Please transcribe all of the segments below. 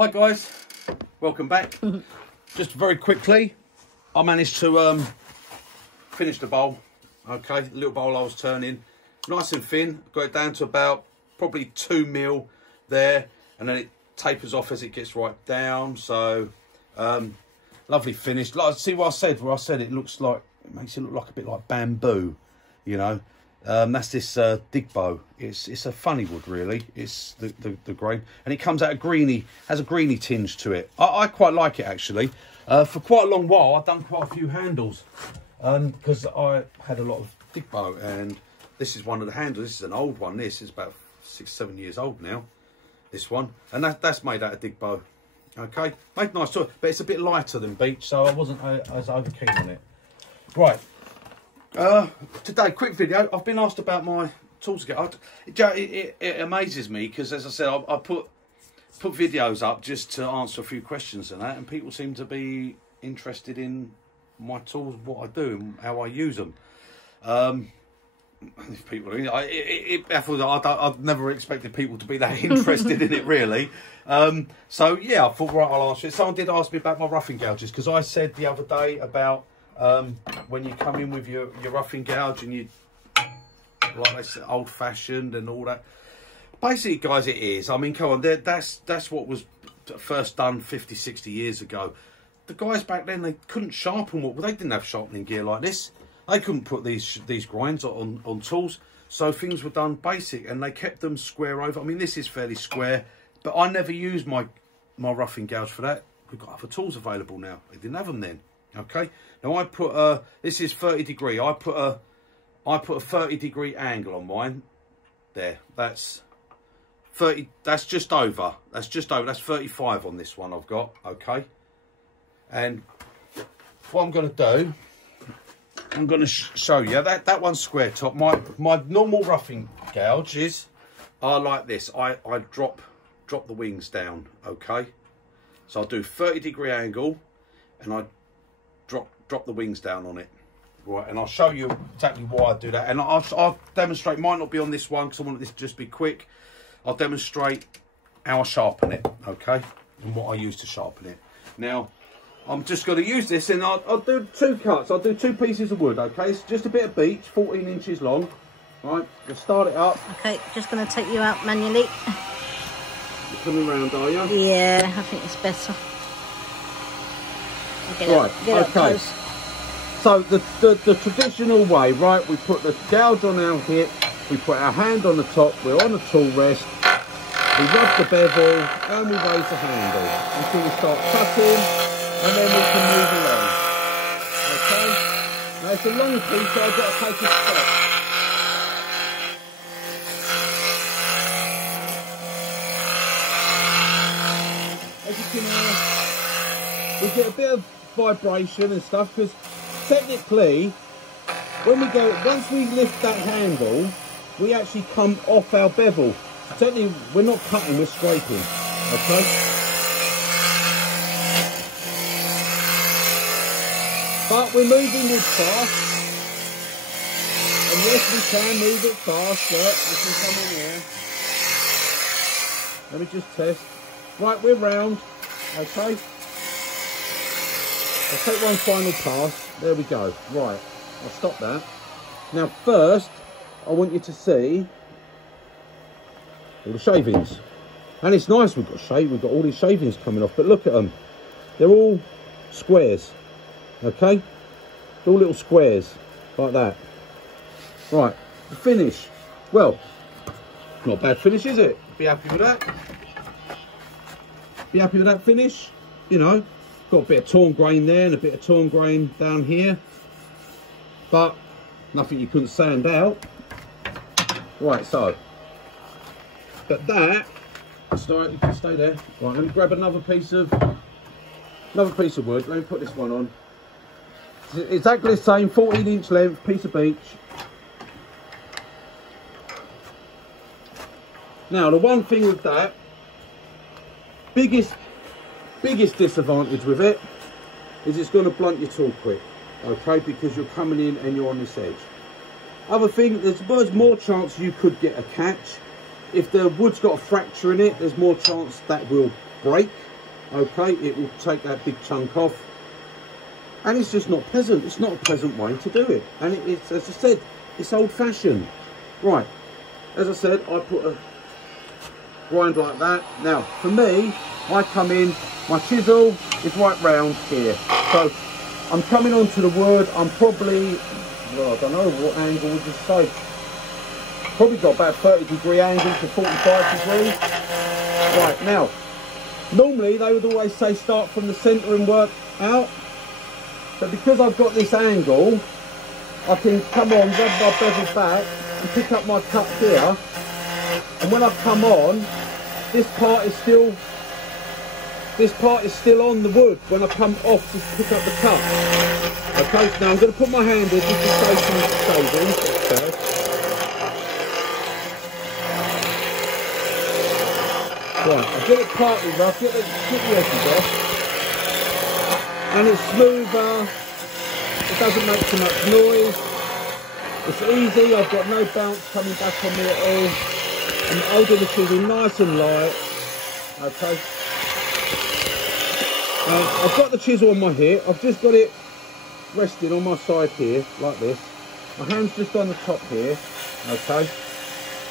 Hi guys, welcome back. Just very quickly, I managed to finish the bowl. Okay, the little bowl I was turning, nice and thin. Got it down to about probably 2 mil there, and then it tapers off as it gets right down. So lovely finish. Like, see what I said? Where I said it looks like, it makes it look like a bit like bamboo, you know. That's this dig bow. It's a funny wood, really. It's the grain, and it comes out a greeny, has a greeny tinge to it. I quite like it actually. For quite a long while, I've done quite a few handles because I had a lot of dig bow, and this is one of the handles. This is an old one. This is about 6-7 years old now. This one, and that's made out of dig bow. Okay, made nice tool, but it's a bit lighter than beech, so I wasn't as over keen on it. Right. Today, quick video. I've been asked about my tools again. It amazes me because, as I said, I put videos up just to answer a few questions and that, and people seem to be interested in my tools, what I do, and how I use them. People, it baffles. I've never expected people to be that interested in it, really. So yeah, I thought, right, I'll answer it. Someone did ask me about my roughing gouges because I said the other day about when you come in with your roughing gouge and you, like they said, old fashioned and all that. Basically, guys, it is. I mean, come on, that's what was first done 50-60 years ago. The guys back then, they couldn't sharpen what, they didn't have sharpening gear like this. They couldn't put these grinds on tools, so things were done basic, and they kept them square over. I mean, this is fairly square, but I never used my roughing gouge for that. We've got other tools available now. They didn't have them then. Okay, now I put this is 30 degree. I put a 30-degree angle on mine. There, that's 30. That's just over. That's 35 on this one I've got. Okay, and what I'm going to do, I'm going to show you that one's square top. My normal roughing gouges are like this. I drop the wings down. Okay, so I'll do 30-degree angle, and I drop the wings down on it, right? And I'll show you exactly why I do that, and I'll demonstrate. Might not be on this one because I want this to just be quick. I'll demonstrate how I sharpen it, okay, and what I use to sharpen it. Now I'm just going to use this, and I'll do 2 cuts. I'll do 2 pieces of wood. Okay, it's just a bit of beech, 14 inches long. Right, we'll start it up. Okay, just going to take you out manually. You're coming round, are you? Yeah, I think it's better. Get up close. So the traditional way, right, we put the gouge on our hip, we put our hand on the top, we're on the tool rest, we rub the bevel, and we raise the handle until we start cutting, and then we can move along. Okay? Now it's a long piece, so I've got to take a step. As you can hear, we get a bit of vibration and stuff, because technically when we go, once we lift that handle, we actually come off our bevel. So technically we're not cutting, we're scraping. Okay, but we're moving wood fast, and yes, we can move it fast. Look, we can come in here. Let me just test. Right, we're round. Okay, I'll take one final pass. There we go. Right, I'll stop that. Now first, I want you to see all the shavings. And it's nice, we've got all these shavings coming off, but look at them. They're all squares. Okay? They're all little squares, like that. Right, the finish. Well, not a bad finish, is it? Be happy with that? Be happy with that finish? You know, got a bit of torn grain there and a bit of torn grain down here, but nothing you couldn't sand out. Right, so, but that, sorry, you can stay there. Right, let me grab another piece of wood. Let me put this one on. It's exactly the same, 14-inch length piece of beech. Now, the one thing with that, biggest disadvantage with it is it's going to blunt your tool quick, okay, because you're coming in and you're on this edge. Other thing, there's more chance you could get a catch. If the wood's got a fracture in it, there's more chance that will break. Okay, it will take that big chunk off, and it's just not pleasant. It's not a pleasant way to do it, and it's, as I said, it's old-fashioned. Right, as I said, I put a grind like that. Now, for me, I come in, my chisel is right round here, so I'm coming onto the wood. I'm probably, well, I don't know what angle would you say. Probably got about 30-degree angle to 45 degrees. Right, now, normally they would always say start from the centre and work out. But because I've got this angle, I can come on, grab my bevel back and pick up my cut here. And when I come on, this part is still on the wood when I come off to pick up the cut. Okay, so now I'm going to put my hand in just to show some shavings first. Right, I get it partly rough, get the edges off, and it's smoother, it doesn't make too much noise, it's easy, I've got no bounce coming back on me at all, I'm holding the chisel nice and light, okay. I've got the chisel on my hip, I've just got it resting on my side here, like this, my hand's just on the top here, okay,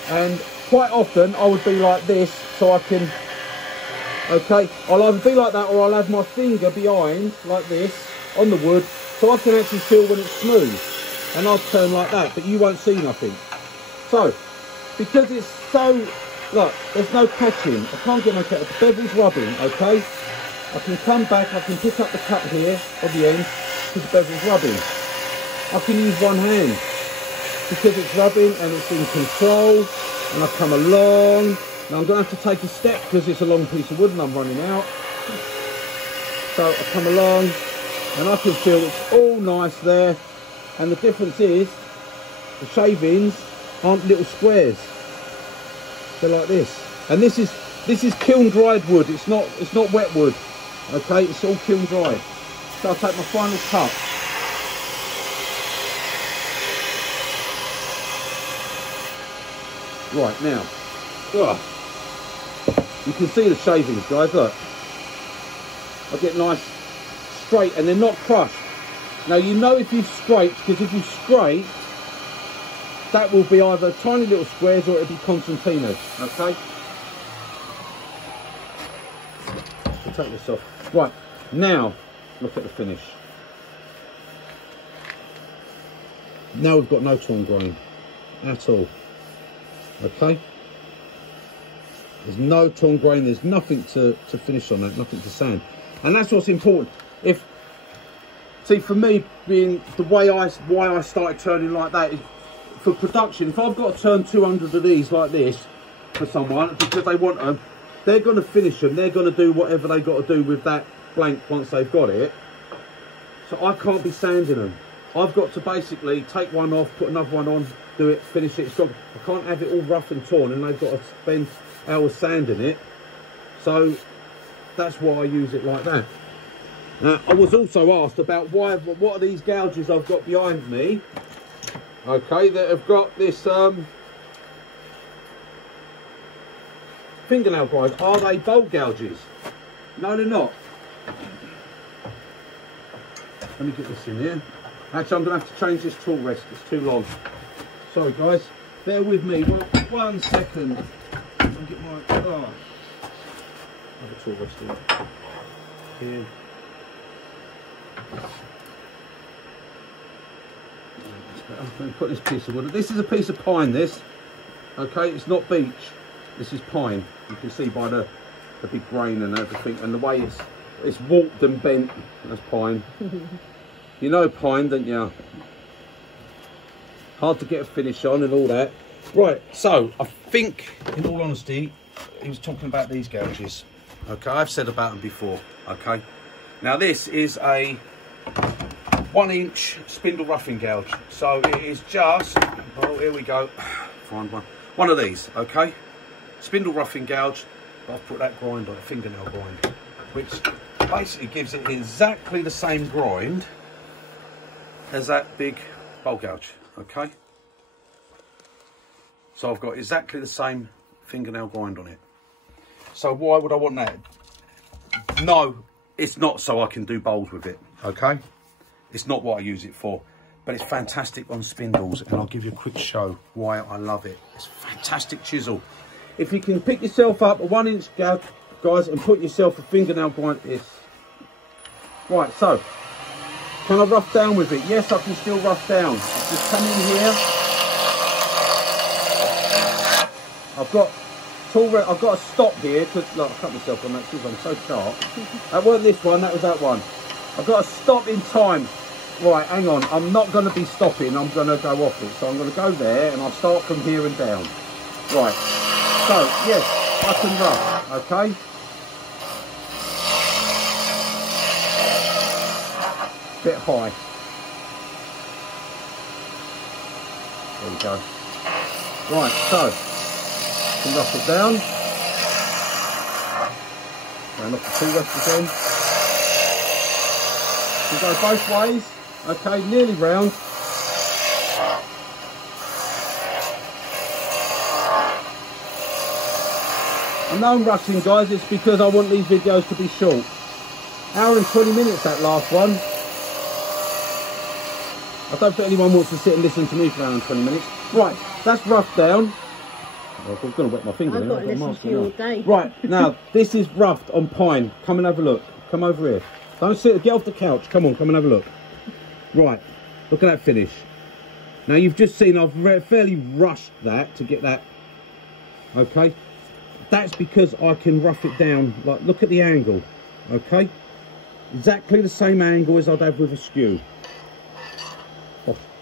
and quite often I would be like this, so I can, okay, I'll either be like that or I'll have my finger behind, like this, on the wood, so I can actually feel when it's smooth, and I'll turn like that, but you won't see nothing. So, because it's so, look, there's no catching, I can't get my cut, the bevel's rubbing, okay, I can come back, I can pick up the cut here, of the end, because the bevel's rubbing. I can use one hand, because it's rubbing and it's in control, and I come along. Now I'm going to have to take a step because it's a long piece of wood and I'm running out. So I come along and I can feel it's all nice there. And the difference is the shavings aren't little squares. They're like this. And this is kiln dried wood. It's not wet wood. Okay, it's all kiln dried. So I'll take my final cut. Right, now, you can see the shavings, guys, look. I get nice straight and they're not crushed. Now you know if you've scraped, because if you scrape, that will be either tiny little squares or it'll be concertinas, okay? I'll take this off. Right, now, look at the finish. Now we've got no torn grain at all. Okay, there's no torn grain, there's nothing to finish on that, nothing to sand, and that's what's important. See, for me, being the way why I started turning like that is for production. If I've got to turn 200 of these like this for someone because they want them, they're going to finish them, they're going to do whatever they got to do with that blank once they've got it, so I can't be sanding them. I've got to basically take one off, put another one on, do it, finish it, stop. I can't have it all rough and torn and they've got to spend hours sanding it. So that's why I use it like that. Now, I was also asked about what are these gouges I've got behind me, okay, that have got this fingernail grind. Are they bolt gouges? No, they're not. Let me get this in here. Actually, I'm going to have to change this tool rest, it's too long. Sorry guys, bear with me, one second. I'll get my, have a tool rest here. I'm going to put this piece of wood. This is a piece of pine, this. Okay, it's not beech, this is pine. You can see by the big grain and everything, and the way it's warped and bent. That's pine. You know pine, don't you? Hard to get a finish on and all that. Right, so I think, in all honesty, he was talking about these gouges. Okay, I've said about them before. Okay, now this is a 1-inch spindle roughing gouge. So it is just, oh, here we go. Find one of these. Okay, spindle roughing gouge. I've put that grind on, a fingernail grind, which basically gives it exactly the same grind as that big bowl gouge. Okay, so I've got exactly the same fingernail grind on it. So why would I want that? No, it's not so I can do bowls with it, okay? It's not what I use it for, but it's fantastic on spindles, and I'll give you a quick show why I love it. It's a fantastic chisel. If you can pick yourself up a 1-inch gouge, guys, and put yourself a fingernail point this. Right, so, can I rough down with it? Yes, I can still rough down. Just come in here. I've got to stop here because I cut myself on that chisel. I'm so sharp. That wasn't this one, that was that one. I've got to stop in time. Right, hang on. I'm not going to be stopping. I'm going to go off it. So I'm going to go there and I'll start from here and down. Right. So, yes, I can rough. Okay. Bit high. There we go. Right, so can rough it down. Round off the tool rest again. Can go both ways. Okay, nearly round. I know I'm rushing, guys. It's because I want these videos to be short. Hour and 20 minutes that last one. I don't think anyone wants to sit and listen to me for an hour and 20 minutes. Right, that's roughed down. Oh, I'm going to wet my finger. I've got to listen to you all day. Right, now, this is roughed on pine. Come and have a look. Come over here. Don't sit, get off the couch. Come on, come and have a look. Right, look at that finish. Now, you've just seen I've fairly rushed that to get that. Okay? That's because I can rough it down. Like, look at the angle. Okay? Exactly the same angle as I'd have with a skew.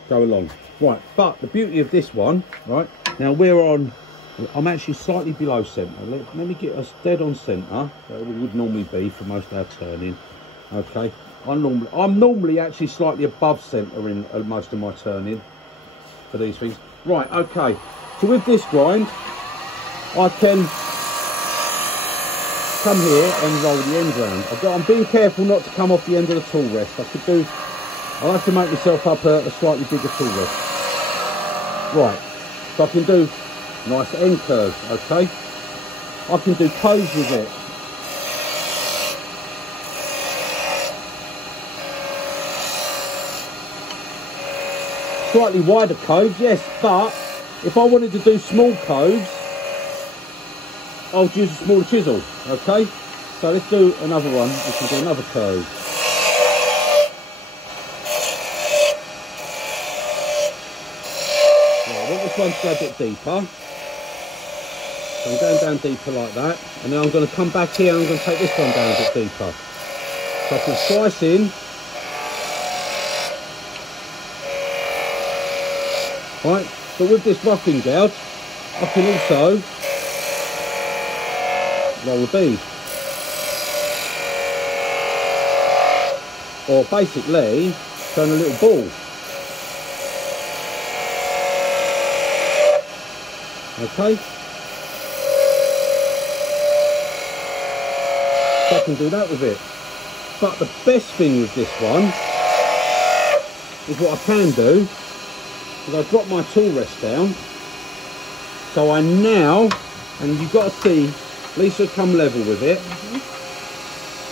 Go along. Right, but the beauty of this one, right, now we're on, I'm actually slightly below centre. Let me get us dead on centre, that would normally be for most of our turning. Okay, I'm normally actually slightly above centre in most of my turning for these things. Right, okay, so with this grind, I can come here and roll the end round. I'm being careful not to come off the end of the tool rest. I'll have to make myself up a slightly bigger tool rest. Right, so I can do nice end curves, okay? I can do coves with it. Slightly wider coves, yes, but if I wanted to do small coves, I'll use a smaller chisel, okay? So let's do another one. We can do another curve. This one to go a bit deeper, so I'm going down deeper like that, and then I'm going to come back here and I'm going to take this one down a bit deeper, so I can slice in, right, but with this roughing gouge I can also roll a bead, or basically turn a little ball. Okay, so I can do that with it. But the best thing with this one is what I can do is I drop my tool rest down, so I now, and you've got to see Lisa come level with it.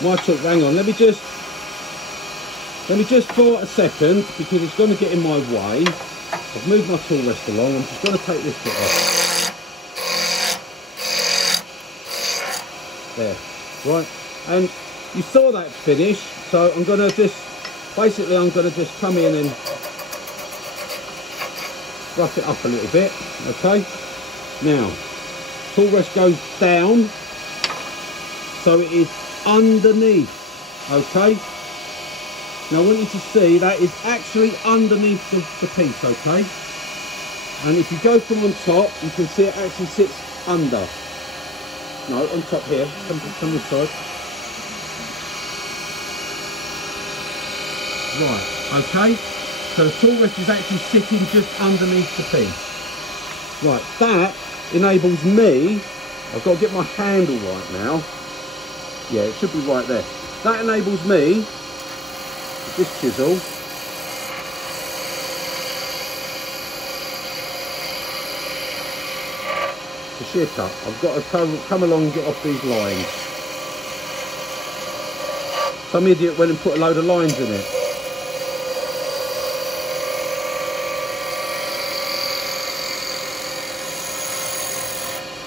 My tool, hang on, let me just for a second, because it's going to get in my way. I've moved my tool rest along. I'm just going to take this bit off. There, right, and you saw that finish, so I'm going to just come in and rough it up a little bit. Okay, now tool rest goes down, so it is underneath. Okay, now I want you to see that is actually underneath the piece. Okay, and if you go from on top, you can see it actually sits under. No, on top here, come this side. Right, okay, so the tool rest is actually sitting just underneath the piece. Right, that enables me, I've got to get my handle right now. Yeah, it should be right there. That enables me, with this chisel, shear cut. I've got to come along and get off these lines. Some idiot went and put a load of lines in it.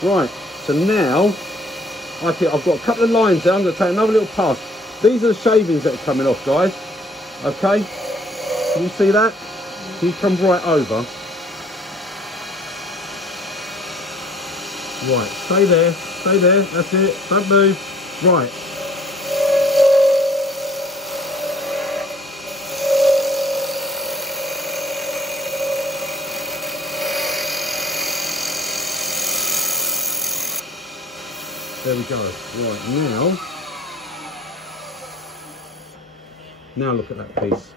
Right, so now I think I've got a couple of lines there. I'm going to take another little pass. These are the shavings that are coming off, guys. Okay, can you see that? Can you come right over? Right, stay there, that's it, don't move. Right. There we go. Right, now look at that piece.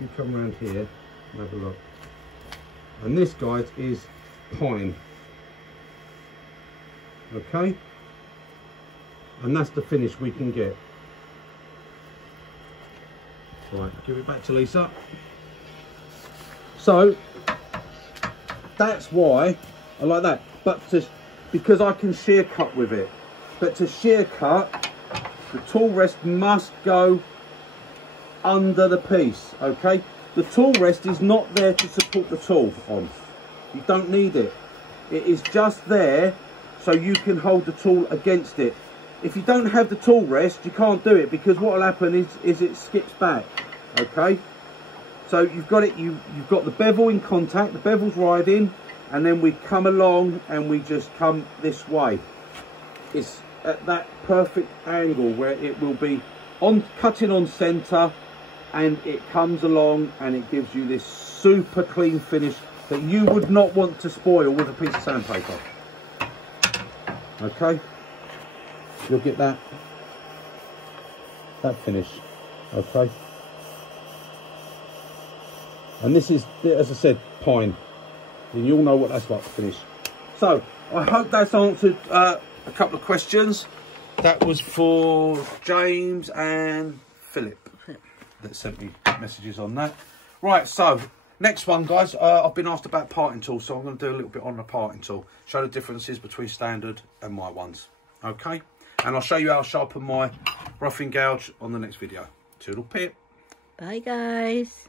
You come around here and have a look. And this, guys, is pine. Okay? And that's the finish we can get. Right, give it back to Lisa. So, that's why I like that. But because I can shear cut with it. But to shear cut, the tool rest must go under the piece, okay? The tool rest is not there to support the tool on. You don't need it. It is just there so you can hold the tool against it. If you don't have the tool rest, you can't do it, because what will happen is it skips back, okay? So you've got it, you've got the bevel in contact, the bevel's riding, and then we come along and we just come this way. It's at that perfect angle where it will be cutting on centre, and it comes along and it gives you this super clean finish that you would not want to spoil with a piece of sandpaper. Okay, you'll get that finish. Okay, and this is, as I said, pine. And you all know what that's like to finish. So I hope that's answered a couple of questions. That was for James and Philip that sent me messages on that. Right, so next one, guys. I've been asked about parting tools, so I'm going to do a little bit on the parting tool. Show the differences between standard and my ones. Okay, and I'll show you how I sharpen my roughing gouge on the next video. Toodle pip. Bye, guys.